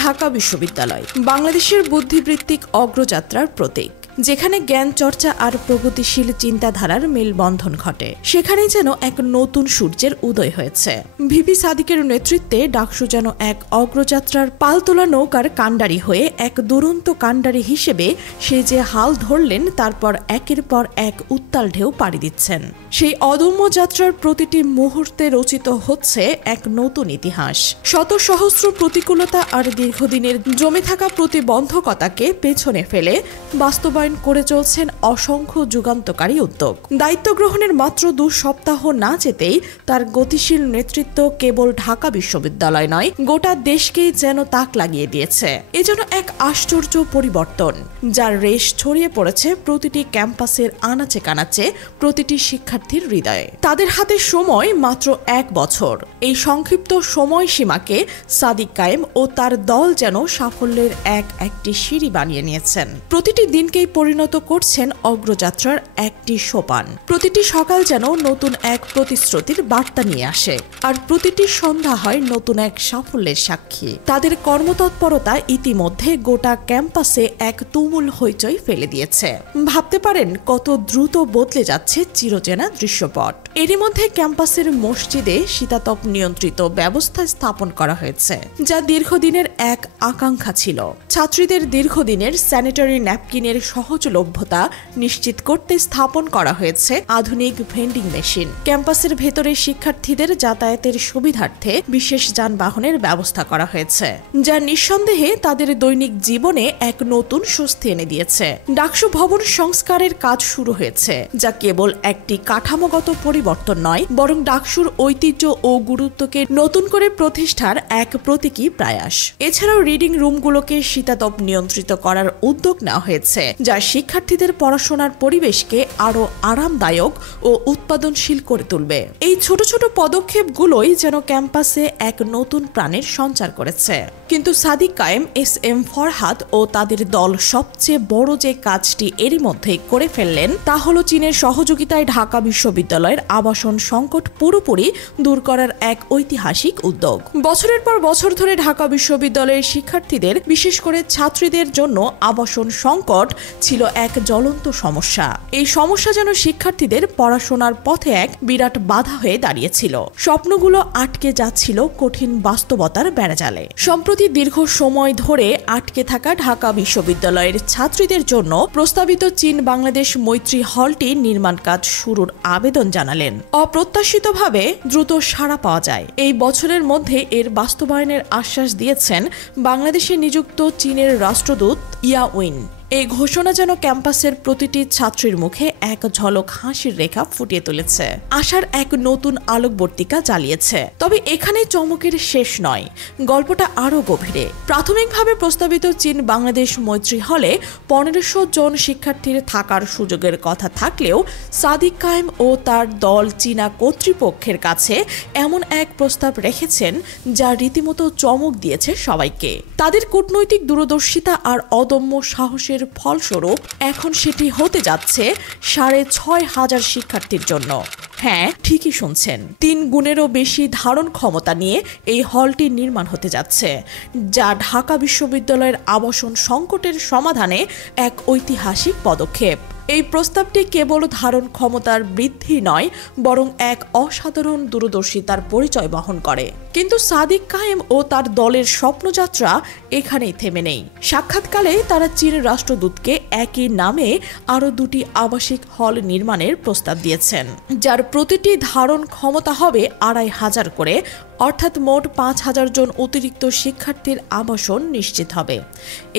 ঢাকা বিশ্ববিদ্যালয় বাংলাদেশের বুদ্ধিবৃত্তিক অগ্রযাত্রার প্রতীক। যেখানে জ্ঞান চর্চা আর প্রগতিশীল চিন্তাধারার মেলবন্ধন ঘটে, সেখানেই যেন এক নতুন সূর্যের উদয় হয়েছে। ভিপি সাদিকের নেতৃত্বে ডাকসু যেন এক অগ্রযাত্রার পালতোলা নৌকার কাণ্ডারি হয়ে এক দুরন্ত কাণ্ডারি হিসেবে সে যে হাল ধরলেন, তারপর একের পর এক উত্তাল ঢেউ পাড়ি দিচ্ছেন। সেই অদম্য যাত্রার প্রতিটি মুহূর্তে রচিত হচ্ছে এক নতুন ইতিহাস। শত সহস্র প্রতিকূলতা আর দীর্ঘদিনের জমে থাকা প্রতিবন্ধকতাকে পেছনে ফেলে বাস্তবায়ন করে চলছেন অসংখ্য যুগান্তকারী উদ্যোগ। দায়িত্ব গ্রহণের মাত্র 2 সপ্তাহ না যেতেই তার গতিশীল নেতৃত্ব কেবল ঢাকা বিশ্ববিদ্যালয় নয়, গোটা দেশকেই যেন তাক লাগিয়ে দিয়েছে। এ যেন এক আশ্চর্য পরিবর্তন, যার রেশ ছড়িয়ে পড়েছে প্রতিটি ক্যাম্পাসের আনাচে কানাচে, প্রতিটি শিক্ষার্থীর হৃদয়ে। তাদের হাতে সময় মাত্র 1 বছর। এই সংক্ষিপ্ত সময়সীমাকে সাদিক কায়েম ও তার দল যেন সাফল্যের একটি সিঁড়ি বানিয়ে নিয়েছেন। প্রতিটি দিনকেই পরিণত করছেন অগ্রযাত্রার একটি সোপান। প্রতিটি সকাল যেন নতুন এক প্রতিশ্রুতির বার্তা নিয়ে আসে, আর প্রতিটি সন্ধ্যা হয় নতুন এক সাফল্যের সাক্ষী। তাদের কর্মতৎপরতা ইতিমধ্যে গোটা ক্যাম্পাসে এক তুমুল হইচই ফেলে দিয়েছে। ভাবতে পারেন কত দ্রুত বদলে যাচ্ছে চিরচেনা দৃশ্যপট। এরই মধ্যে ক্যাম্পাসের মসজিদে শীতাতপ নিয়ন্ত্রিত ব্যবস্থা স্থাপন করা হয়েছে, যা দীর্ঘদিনের এক আকাঙ্ক্ষা ছিল। ছাত্রীদের দীর্ঘদিনের স্যানিটারি ন্যাপকিনের সহজলভ্যতা নিশ্চিত করতে স্থাপন করা হয়েছে আধুনিক ভেন্ডিং মেশিন। ক্যাম্পাসের ভেতরে শিক্ষার্থীদের যাতায়াতের সুবিধার্থে বিশেষ যানবাহনের ব্যবস্থা করা হয়েছে, যা নিঃসন্দেহে তাদের দৈনিক জীবনে এক নতুন স্বস্তি এনে দিয়েছে। ডাকসু ভবন সংস্কারের কাজ শুরু হয়েছে, যা কেবল একটি কাঠামোগত পরিবর্তন নয়, বরং ডাকসুর ঐতিহ্য ও গুরুত্বকে নতুন করে প্রতিষ্ঠার এক প্রতীকী প্রয়াস। এছাড়াও রিডিং রুমগুলোকে শীতাতপ নিয়ন্ত্রিত করার উদ্যোগ নেওয়া হয়েছে, যা শিক্ষার্থীদের পড়াশোনার পরিবেশকে আরো আরামদায়ক ও উৎপাদনশীল করে তুলবে। এই ছোট ছোট পদক্ষেপগুলোই যেন ক্যাম্পাসে এক নতুন প্রাণের সঞ্চার করেছে। কিন্তু সাদিক কায়েম, SM ফরহাদ ও তাদের দল সবচেয়ে বড় যে কাজটি এরই মধ্যেই করে ফেললেন, তা হলো চীনের সহযোগিতায় ঢাকা বিশ্ববিদ্যালয়ের আবাসন সংকট পুরোপুরি দূর করার এক ঐতিহাসিক উদ্যোগ। বছরের পর বছর ধরে ঢাকা বিশ্ববিদ্যালয়ের শিক্ষার্থীদের, বিশেষ করে ছাত্রীদের জন্য আবাসন সংকট ছিল এক জ্বলন্ত সমস্যা। এই সমস্যা যেন শিক্ষার্থীদের পড়াশোনার পথে এক বিরাট বাধা হয়ে দাঁড়িয়েছিল। স্বপ্নগুলো আটকে যাচ্ছিল কঠিন বাস্তবতার বেড়াজালে। সম্প্রতি দীর্ঘ সময় ধরে আটকে থাকা ঢাকা বিশ্ববিদ্যালয়ের ছাত্রীদের জন্য প্রস্তাবিত চীন বাংলাদেশ মৈত্রী হলটি নির্মাণ কাজ শুরুর আবেদন জানালেন। অপ্রত্যাশিতভাবে দ্রুত সাড়া পাওয়া যায়। এই বছরের মধ্যে এর বাস্তবায়নের আশ্বাস দিয়েছেন বাংলাদেশে নিযুক্ত চীনের রাষ্ট্রদূত ইয়া উইন। এই ঘোষণা যেন ক্যাম্পাসের প্রতিটি ছাত্রীর মুখে এক ঝলক হাসির রেখা ফুটিয়ে তুলেছে, আশার এক নতুন আলোকবর্তিকা জ্বালিয়েছে। তবে এখানে চমকের শেষ নয়, গল্পটা আরো গভীরে। প্রাথমিকভাবে প্রস্তাবিত চীন বাংলাদেশ মৈত্রী হলে 1500 জন শিক্ষার্থীর থাকার সুযোগের কথা থাকলেও সাদিক কায়েম ও তার দল চীনা কর্তৃপক্ষের কাছে এমন এক প্রস্তাব রেখেছেন, যা রীতিমতো চমক দিয়েছে সবাইকে। তাদের কূটনৈতিক দূরদর্শিতা আর অদম্য সাহসের ফলস্বরূপ এখন সেটি হতে যাচ্ছে 6500 শিক্ষার্থীর জন্য। হ্যাঁ, ঠিকই শুনছেন, 3 গুণেরও বেশি ধারণ ক্ষমতা নিয়ে এই হলটি নির্মাণ হতে যাচ্ছে, যা ঢাকা বিশ্ববিদ্যালয়ের আবাসন সংকটের সমাধানে এক ঐতিহাসিক পদক্ষেপ। এই প্রস্তাবটি কেবল ধারণ ক্ষমতার বৃদ্ধি নয়, বরং এক অসাধারণ দূরদর্শিতার পরিচয় বহন করে। কিন্তু সাদিক কায়েম ও তার দলের স্বপ্নযাত্রা এখানেই থেমে নেই। সাক্ষাৎকালে তারা চীন রাষ্ট্রদূতকে একই নামে আরও 2টি আবাসিক হল নির্মাণের প্রস্তাব দিয়েছেন, যার প্রতিটি ধারণ ক্ষমতা হবে 2500 করে, অর্থাৎ মোট 5000 জন অতিরিক্ত শিক্ষার্থীর আবাসন নিশ্চিত হবে।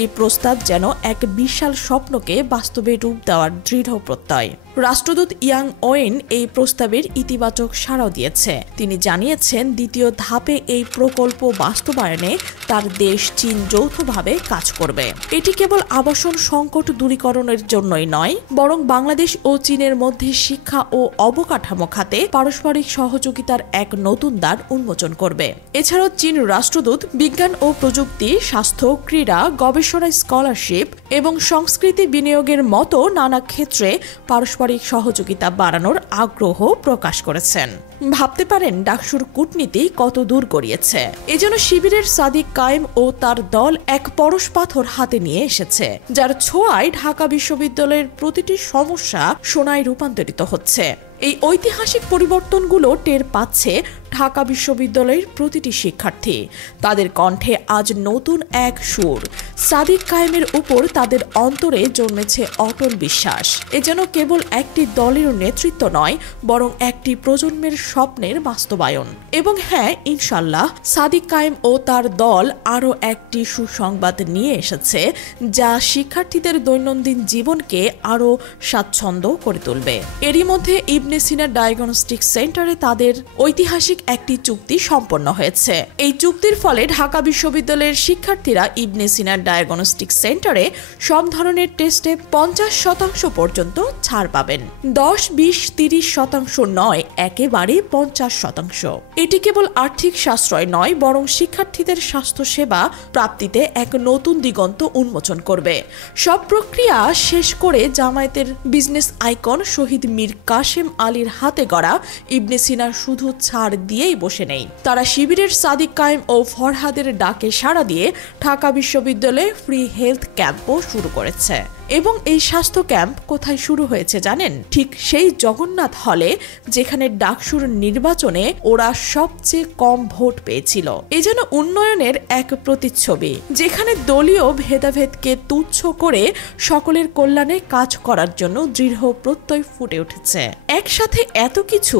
এই প্রস্তাব যেন এক বিশাল স্বপ্নকে বাস্তবে রূপ দেওয়ার দৃঢ় প্রত্যয়। রাষ্ট্রদূত ইয়াং ওয়েন এই প্রস্তাবের ইতিবাচক সাড়াও দিয়েছে। তিনি জানিয়েছেন, দ্বিতীয় ধাপে এই প্রকল্প বাস্তবায়নে তার দেশ চীন যৌথভাবে কাজ করবে। এটি কেবল আবাসন সংকট দূরীকরণের জন্যই নয়, বরং বাংলাদেশ ও চীনের মধ্যে শিক্ষা ও অবকাঠামো খাতে পারস্পরিক সহযোগিতার এক নতুন দ্বার উন্মোচন উন্মোচন করবে। এছাড়াও চীন রাষ্ট্রদূত বিজ্ঞান ও প্রযুক্তি, স্বাস্থ্য, ক্রীড়া, গবেষণা, স্কলারশিপ এবং সংস্কৃতি বিনিয়োগের মতো নানা ক্ষেত্রে পারস্পরিক সহযোগিতা বাড়ানোর আগ্রহ প্রকাশ করেছেন। ভাবতে পারেন ডাকসুর কূটনীতি কত দূর গড়িয়েছে। এজন্য শিবিরের সাদিক কায়েম ও তার দল এক পরশ পাথর হাতে নিয়ে এসেছে, যার ছোঁয়ায় ঢাকা বিশ্ববিদ্যালয়ের প্রতিটি সমস্যা সোনায় রূপান্তরিত হচ্ছে। এই ঐতিহাসিক পরিবর্তনগুলো টের পাচ্ছে ঢাকা বিশ্ববিদ্যালয়ের প্রতিটি শিক্ষার্থী। তাদের কণ্ঠে আজ নতুন এক সুর। সাদিক কায়েমের উপর তাদের অন্তরে জন্মেছে অটল বিশ্বাস। এ যেন কেবল একটি দলের নেতৃত্ব নয়, বরং একটি প্রজন্মের স্বপ্নের বাস্তবায়ন। এবং হ্যাঁ, ইনশাল্লাহ সাদিক কায়েম ও তার দল আরও একটি সুসংবাদ নিয়ে এসেছে, যা শিক্ষার্থীদের দৈনন্দিন জীবনকে আরও স্বাচ্ছন্দ্য করে তুলবে। এরই মধ্যে ইবনে সিনা ডায়াগনস্টিক সেন্টারে তাদের ঐতিহাসিক একটি চুক্তি সম্পন্ন হয়েছে। এই চুক্তির ফলে ঢাকা বিশ্ববিদ্যালয়ের শিক্ষার্থীরা ইবনে সিনা ডায়াগনস্টিক সেন্টারে সব ধরনের টেস্টে 50% পর্যন্ত ছাড় পাবেন। 10, 20, 30% নয়, একেবারে 50%। এটি কেবল আর্থিক সাশ্রয় নয়, বরং শিক্ষার্থীদের স্বাস্থ্যসেবা প্রাপ্তিতে এক নতুন দিগন্ত উন্মোচন করবে। সব প্রক্রিয়া শেষ করে জামায়াতের বিজনেস আইকন শহীদ মীর কাশেম আলীর হাতে গড়া ইবনে সিনা শুধু ছাড় দিয়েই বসে নেই। তারা শিবিরের সাদিক কায়েম ও ফরহাদের ডাকে সাড়া দিয়ে ঢাকা বিশ্ববিদ্যালয়ে ফ্রি হেলথ ক্যাম্পও শুরু করেছে। এবং এই স্বাস্থ্য ক্যাম্প কোথায় শুরু হয়েছে জানেন? ঠিক সেই জগন্নাথ হলে যেখানে ডাকসুর নির্বাচনে ওরা সবচেয়ে কম ভোট পেয়েছিল। এ যেন উন্নয়নের এক প্রতিচ্ছবি, যেখানে দলীয় ভেদাভেদকে তুচ্ছ করে সকলের কল্যাণে কাজ করার জন্য দৃঢ় প্রত্যয় ফুটে উঠেছে। একসাথে এত কিছু,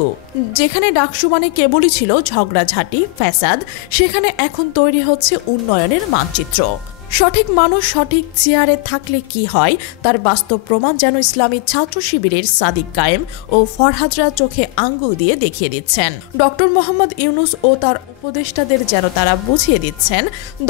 যেখানে ডাকসু মানে কেবলই ছিল ঝগড়াঝাঁটি, ফ্যাসাদ, সেখানে এখন তৈরি হচ্ছে উন্নয়নের মানচিত্র। সঠিক মানুষ সঠিক চেয়ারে থাকলে কি হয় তার বাস্তব প্রমাণ যেন ইসলামী ছাত্র শিবিরের সাদিক কায়েম ও ফরহাদরা চোখে আঙ্গুল দিয়ে দেখিয়ে দিচ্ছেন। ডক্টর মোহাম্মদ ইউনুস ও তার উপদেষ্টাদের যেন তারা বুঝিয়ে দিচ্ছেন,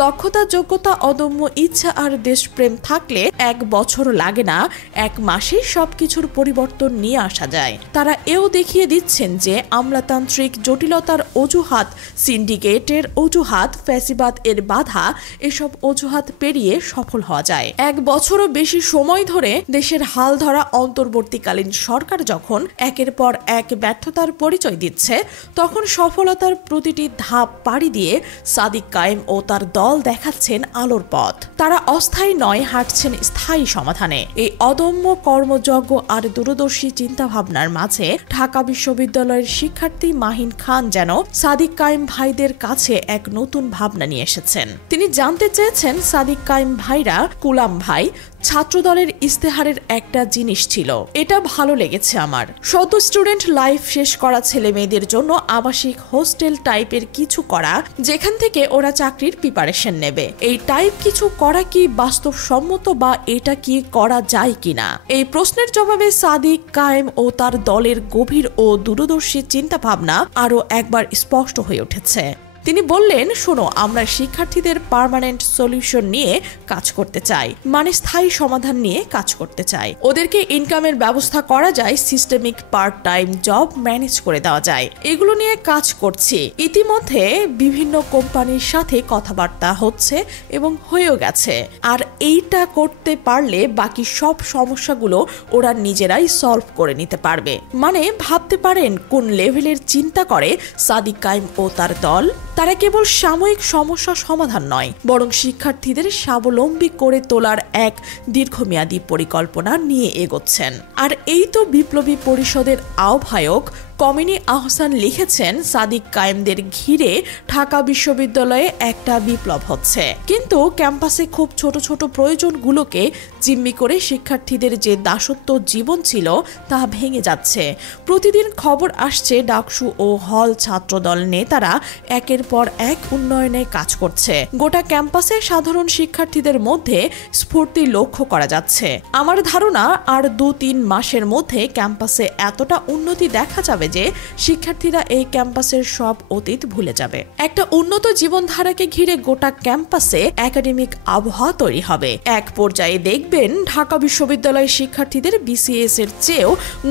দক্ষতা, যোগ্যতা, অদম্য ইচ্ছা আর দেশপ্রেম থাকলে 1 বছর লাগে না, 1 মাসে সবকিছুর পরিবর্তন নিয়ে আসা যায়। তারা এও দেখিয়ে দিচ্ছেন যে আমলাতান্ত্রিক জটিলতার অজুহাত, সিন্ডিকেটের অজুহাত, ফ্যাসিবাদ এর বাধা, এসব অজুহাত পেরিয়ে সফল হওয়া যায়। 1 বছরও বেশি সময় ধরে দেশের হাল ধরা অন্তর্বর্তীকালীন সরকার যখন একের পর এক ব্যর্থতার পরিচয় দিচ্ছে, তখন সফলতার প্রতিটি ধাপ পাড়ি দিয়ে সাদিক কায়েম ও তার দল দেখাচ্ছেন আলোর পথ। তারা অস্থায়ী নয়, হাঁটছেন স্থায়ী সমাধানে। এই অদম্য কর্মযজ্ঞ আর দূরদর্শী চিন্তাভাবনার মাঝে ঢাকা বিশ্ববিদ্যালয়ের শিক্ষার্থী মাহিন খান যেন সাদিক কায়েম ভাইদের কাছে এক নতুন ভাবনা নিয়ে এসেছেন। তিনি জানতে চেয়েছেন, সাদিক কায়েম ভাইরা, কুলাম ভাই, ছাত্রদলের ইস্তেহারের একটা জিনিস ছিল, এটা ভালো লেগেছে আমার। সদ্য স্টুডেন্ট লাইফ শেষ করা ছেলে মেয়েদের জন্য আবাসিক হোস্টেল টাইপের কিছু করা, যেখান থেকে ওরা চাকরির প্রিপারেশন নেবে। এই টাইপ কিছু করা কি বাস্তবসম্মত, বা এটা কি করা যায় কিনা? এই প্রশ্নের জবাবে সাদিক কায়েম ও তার দলের গভীর ও দূরদর্শী চিন্তাভাবনা আরও একবার স্পষ্ট হয়ে উঠেছে। তিনি বললেন, শোনো, আমরা শিক্ষার্থীদের পার্মানেন্ট সলিউশন নিয়ে কাজ করতে চাই, মানে স্থায়ী সমাধান নিয়ে কাজ করতে চাই। ওদেরকে ইনকামের ব্যবস্থা করা যায়, systemic part time job manage করে দেওয়া যায়, এগুলো নিয়ে কাজ করছি। ইতিমধ্যে বিভিন্ন কোম্পানির সাথে কথাবার্তা হচ্ছে এবং হয়েও গেছে। আর এইটা করতে পারলে বাকি সব সমস্যাগুলো ওরা নিজেরাই সলভ করে নিতে পারবে। মানে ভাবতে পারেন কোন লেভেলের চিন্তা করে সাদিক কায়েম ও তার দল। তারা কেবল সাময়িক সমস্যা সমাধান নয়, বরং শিক্ষার্থীদের স্বাবলম্বী করে তোলার এক দীর্ঘমেয়াদী পরিকল্পনা নিয়ে এগোচ্ছেন। আর এই তো বিপ্লবী পরিষদের আহ্বায়ক কমিনী আহসান লিখেছেন, সাদিক কায়েমদের ঘিরে ঢাকা বিশ্ববিদ্যালয়ে একটা বিপ্লব হচ্ছে, কিন্তু ক্যাম্পাসে খুব ছোট ছোট প্রয়োজনগুলোকে জিম্মি করে শিক্ষার্থীদের যে দাসত্ব জীবন ছিল তা ভেঙে যাচ্ছে। প্রতিদিন খবর আসছে ডাকসু ও হল ছাত্রদল নেতারা একের পর এক উন্নয়নে কাজ করছে। গোটা ক্যাম্পাসে সাধারণ শিক্ষার্থীদের মধ্যে স্ফূর্তি লক্ষ্য করা যাচ্ছে। আমার ধারণা আর 2-3 মাসের মধ্যে ক্যাম্পাসে এতটা উন্নতি দেখা যাবে যে শিক্ষার্থীরা এই ক্যাম্পাসের সব অতীত ভুলে যাবে। একটা উন্নত জীবনধারাকে ঘিরে গোটা ক্যাম্পাসে একাডেমিক আবহাওয়া তৈরি হবে। এক পর্যায়ে দেখবেন ঢাকা বিশ্ববিদ্যালয়ের শিক্ষার্থীদের বিসিএস এর চেয়েও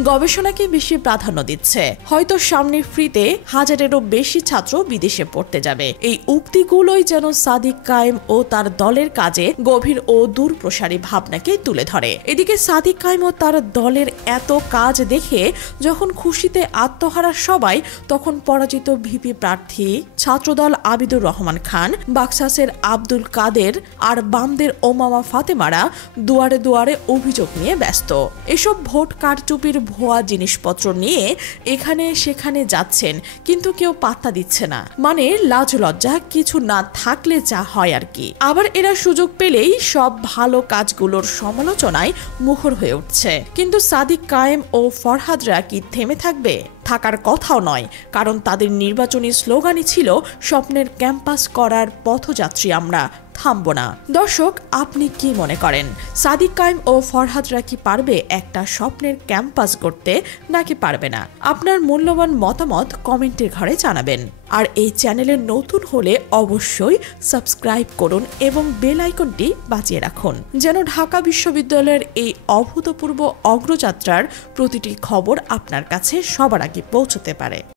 গবেষণাকে বেশি প্রাধান্য দিচ্ছে। হয়তো সামনের ফ্রিতে 1000-এরও বেশি ছাত্র বিদেশে পড়তে যাবে। এই উক্তিগুলোই যেন সাদিক কায়েম ও তার দলের কাজে গভীর ও দূরপ্রসারী ভাবনাকে তুলে ধরে। এদিকে সাদিক কায়েম ও তার দলের এত কাজ দেখে যখন খুশিতে আত্মহারা সবাই, তখন পরাজিত ভিপি প্রার্থী ছাত্রদল আবিদুর রহমান খান, বাক্সাসের আব্দুল কাদের আর বামদের ওমামা ফাতেমারা দুয়ারে দুয়ারে অভিযোগ নিয়ে ব্যস্ত। এসব ভোট কারচুপির ভুয়া জিনিসপত্র নিয়ে এখানে সেখানে যাচ্ছেন, কিন্তু কেউ পাত্তা দিচ্ছে না। মানে লাজ লজ্জা কিছু না থাকলে যা হয় আর কি। আবার এরা সুযোগ পেলেই সব ভালো কাজগুলোর সমালোচনায় মুখর হয়ে উঠছে। কিন্তু সাদিক কায়েম ও ফরহাদরা কি থেমে থাকবে? থাকার কথাও নয়, কারণ তাদের নির্বাচনী স্লোগানই ছিল স্বপ্নের ক্যাম্পাস করার পথযাত্রী আমরা, থামবো না। দর্শক, আপনি কি মনে করেন সাদিক কায়েম ও ফরহাদরা কি পারবে একটা স্বপ্নের ক্যাম্পাস করতে, নাকি পারবে না? আপনার মূল্যবান মতামত কমেন্টের ঘরে জানাবেন। আর এই চ্যানেলে নতুন হলে অবশ্যই সাবস্ক্রাইব করুন এবং বেল আইকনটি বাজিয়ে রাখুন, যেন ঢাকা বিশ্ববিদ্যালয়ের এই অভূতপূর্ব অগ্রযাত্রার প্রতিটি খবর আপনার কাছে সবার আগে পৌঁছতে পারে।